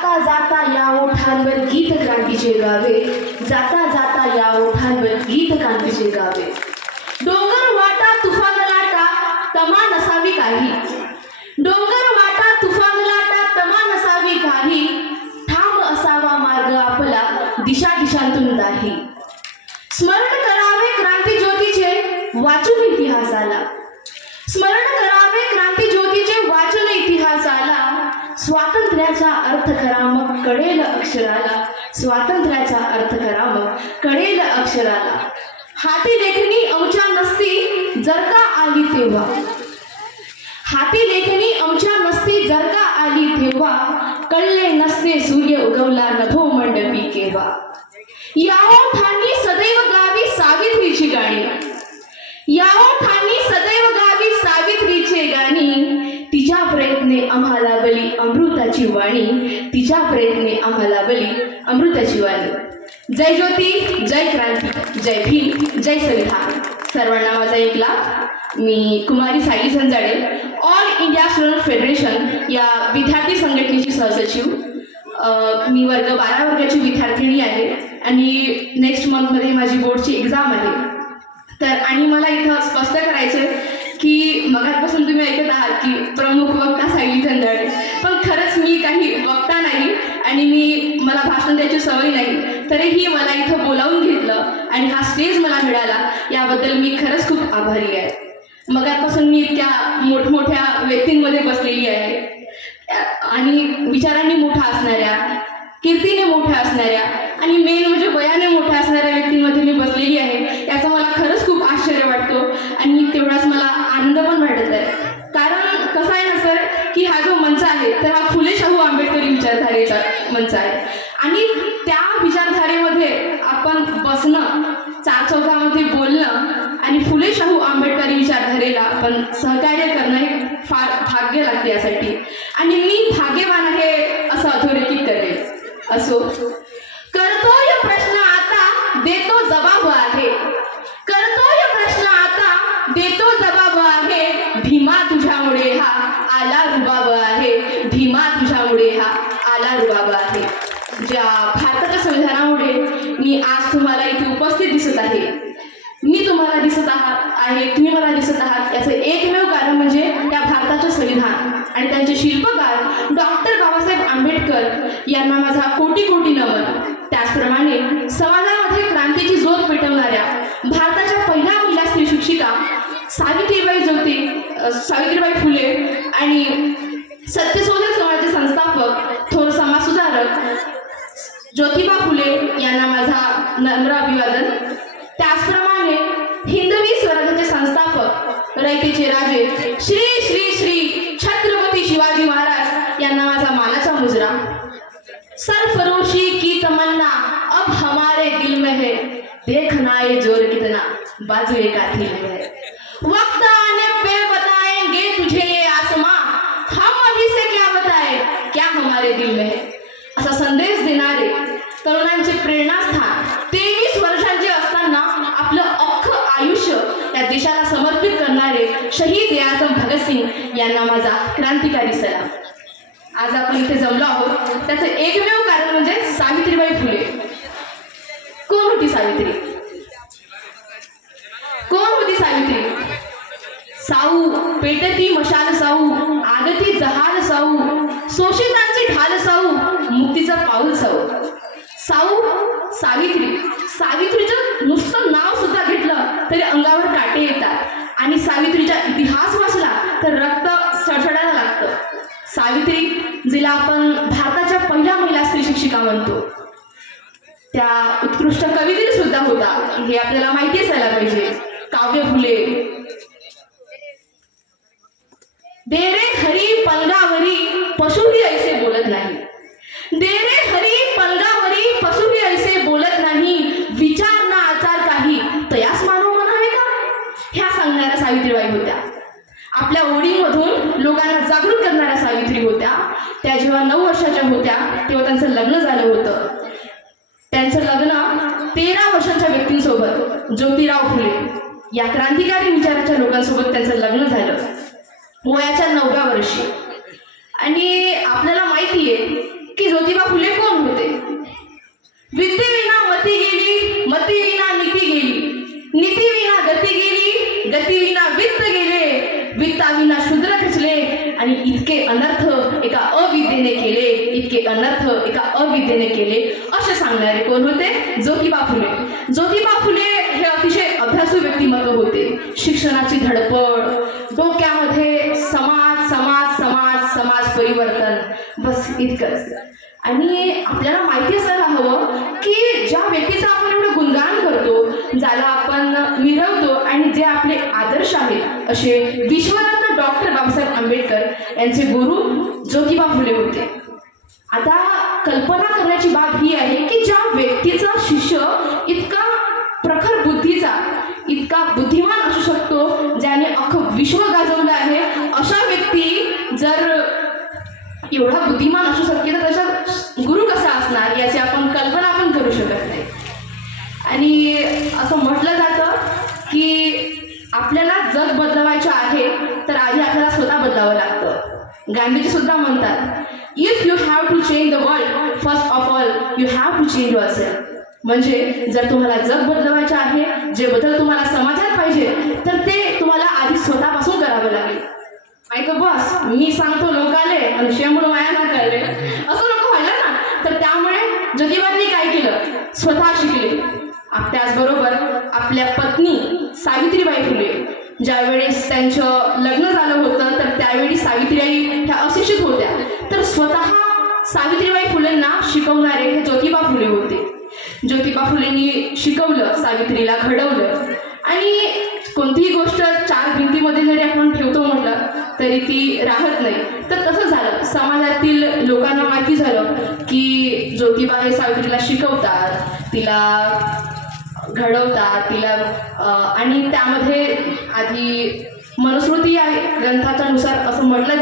जाता जाता या ओठांवर गीत क्रांतीचे गावे. जाता जाता या ओठांवर गीत क्रांतीचे गावे. डोंगर वाटा तुफान लाटा तमा नसावी काही. डोंगर वाटा तुफान लाटा तमा नसावी काही. ठाम असावा मार्ग आपला दिशा दिशांतून दाही स्मरण करावे क्रांती ज्योतीचे वाचून इतिहासाला. स्मरण करावे क्रांती ज्योतीचे वाचन इतिहासाला. स्वातंत्र्य अर्थ करा मग कळेल अक्षराला. स्वातंत्र्याचा अर्थ करा मग कळेल अक्षराला. हाती लेखणी आमच्या नसती जर का आली तेव्हा. हाती लेखणी आमच्या नसती जर का आली तेव्हा. कळले नसते सूर्य उगवला नभो मंडपी केव्हा. यावो ठाणी सदैव गावी सावित्रीची गाणी. यावो ठाणी सदैव वाणी तिच्या प्रयत्ने आम्हाला बली अमृताची वाणी जय ज्योती जय क्रांती जय भीम जय संविधान सर्वांना माझा एक लाभ मी Kumari Sai Sanjade all India student federation या विद्यार्थी संघटनेची सहसचिव. मी वर्ग बारा वर्गाची विद्यार्थिनी आहे आणि नेक्स्ट मंथमध्ये माझी बोर्डची एक्झाम आहे. तर आणि मला इथं स्पष्ट करायचं आहे की मगापासून तुम्ही ऐकत आहात की प्रमुख वक्ता सायली चंदळे पण खरंच मी काही वक्ता नाही आणि मी मला भाषण द्यायची सवय नाही तरीही मला इथं बोलावून घेतलं आणि हा स्टेज मला मिळाला याबद्दल मी खरंच खूप आभारी आहे. मगापासून मी इतक्या मोठमोठ्या व्यक्तींमध्ये बसलेली आहे. आणि विचारांनी मोठ्या असणाऱ्या कीर्तीने मोठ्या असणाऱ्या आणि मेन म्हणजे बसणं चार चौकामध्ये बोलणं आणि फुले शाहू आंबेडकरी विचारधारेला आपण सहकार्य करणं हे फार भाग्य लागते यासाठी. आणि मी भाग्यवान आहे असं अधोरेखित करेल असो. करतोय प्रश्न आता देतो जबाब आहे. करतोय प्रश्न आता देतो जबाब आहे. भीमा तुझ्यामुळे हा आला रुबाब आहे. भीमा तुझ्यामुळे हा आला रुबाब आहे. ज्या आणि त्यांचे शिल्पकार डॉक्टर बाबासाहेब आंबेडकर यांना माझा कोटी कोटी नमन. त्याचप्रमाणे समाजामध्ये क्रांतीची जोत पेटवणाऱ्या भारताच्या पहिल्या महिला स्त्री शिक्षिका सावित्रीबाई ज्योती सावित्रीबाई फुले आणि सत्यशोधक समाजाचे संस्थापक थोर समाजसुधारक ज्योतिबा फुले यांना माझा नम्र अभिवादन. त्याचप्रमाणे हिंदवी स्वराज्याचे संस्थापक रयतेचे राजे श्री श्री श्री बाजू एक कातिल है वक्त आने पे बताएंगे तुझे ये आसमां। हम अभी से क्या बताए? क्या हमारे दिल में है? असा संदेश देणारे तरुणांचे प्रेरणास्थान. तेवीस वर्षांचे असताना आपलं अख्खं आयुष्य या देशाला समर्पित करणारे शहीद आझम भगतसिंग यांना माझा क्रांतिकारी सलाम. आज आपण इथे जमलो आहोत. त्याचं एकमेव कारण म्हणजे सावित्रीबाई फुले. कोण होती सावित्री कोण होती सावित्री साऊ पेटती मशाल साऊ आगती जहाल साऊ शोषितांची ढाल साऊ मुक्तीचं पाऊल साऊ साऊ सावित्री. सावित्रीचं नुसतं नाव सुद्धा घेतलं तरी अंगावर काटे येतात. आणि सावित्रीचा इतिहास वाचला तर रक्त सडसडायला लागतं. सावित्री जिला आपण भारताच्या पहिल्या महिला स्त्री शिक्षिका म्हणतो. त्या उत्कृष्ट कवित्री सुद्धा होता. हे आपल्याला माहिती असायला पाहिजे. काव्य फुले देरे हरी पलगावरी पशुही ऐसे बोलत नाही. देरे हरी पलगावरी पशुही ऐसे बोलत नाही. विचार ना आचार काही. तयास मानव म्हणावे का? ह्या सांगणाऱ्या सावित्रीबाई होत्या. आपल्या ओळींमधून लोकांना जागृत करणाऱ्या सावित्री होत्या. त्या जेव्हा नऊ वर्षाच्या होत्या तेव्हा त्यांचं लग्न झालं होतं. त्यांचं लग्न तेरा वर्षांच्या व्यक्तींसोबत ज्योतिराव फुले या क्रांतिकारी विचाराच्या लोकांसोबत त्यांचं लग्न झालं. वयाच्या नवव्या वर्षी. आणि आपल्याला माहिती आहे की ज्योतिबा फुले कोण होते? विद्येविना मती गेली मती विना नीती गेली. नीती विना गती गेली गती विना वित्त गेले. वित्ताविना शूद्र खचले आणि इतके अनर्थ एका अविद्येने केले इतके अनर्थ एका अविद्येने केले. असे सांगणारे कोण होते? ज्योतिबा फुले. ज्योतिबा फुले हे अतिशय अभ्यासू व्यक्तिमत्व होते. शिक्षणाची धडपड इतकंच आणि आपल्याला माहिती असायला हवं की ज्या व्यक्तीचं आपण एवढं गुणगान करतो ज्याला आपण मिरवतो आणि जे आपले आदर्श आहेत असे विश्वरत्न डॉक्टर बाबासाहेब आंबेडकर यांचे गुरु ज्योतिबा फुले होते. आता कल्पना करण्याची बाब ही आहे की ज्या व्यक्तीचा शिष्य इतका एवढा बुद्धिमान असू शकते तर त्याचा गुरु कसा असणार याची आपण कल्पना पण करू शकत नाही. आणि असं म्हटलं जातं की आपल्याला जग बदलवायचं आहे तर आधी आपल्याला स्वतः बदलावं लागतं. गांधीजी सुद्धा म्हणतात if you have to change the world first of all you have to change yourself म्हणजे जर तुम्हाला जग बदलवायचे आहे जे बदल तुम्हाला समाजात पाहिजे तर ते तुम्हाला आधी स्वतःपासून करावं लागेल. ऐक बस. मी सांगतो लोकाले आणि शेंबूड वाया ना कळले असं नको व्हायला ना. तर त्यामुळे ज्योतिबांनी काय केलं? स्वतः शिकले. त्याचबरोबर आपल्या पत्नी सावित्रीबाई फुले ज्यावेळेस त्यांचं लग्न झालं होतं तर त्यावेळी सावित्रीबाई ह्या अशिक्षित होत्या. तर स्वतः सावित्रीबाई फुलेंना शिकवणारे हे ज्योतिबा फुले होते. ज्योतिबा फुलेंनी शिकवलं सावित्रीला घडवलं. आणि कोणतीही गोष्ट चार भिंतीमध्ये जरी आपण ठेवतो म्हटलं तरी ती राहत नाही. तर तसं झालं. समाजातील लोकांना माहिती झालं की ज्योतिबा हे सावित्रीला शिकवतात तिला घडवतात तिला आणि त्यामध्ये आधी मनुस्मृती आहे ग्रंथाच्या नुसार असं म्हटलं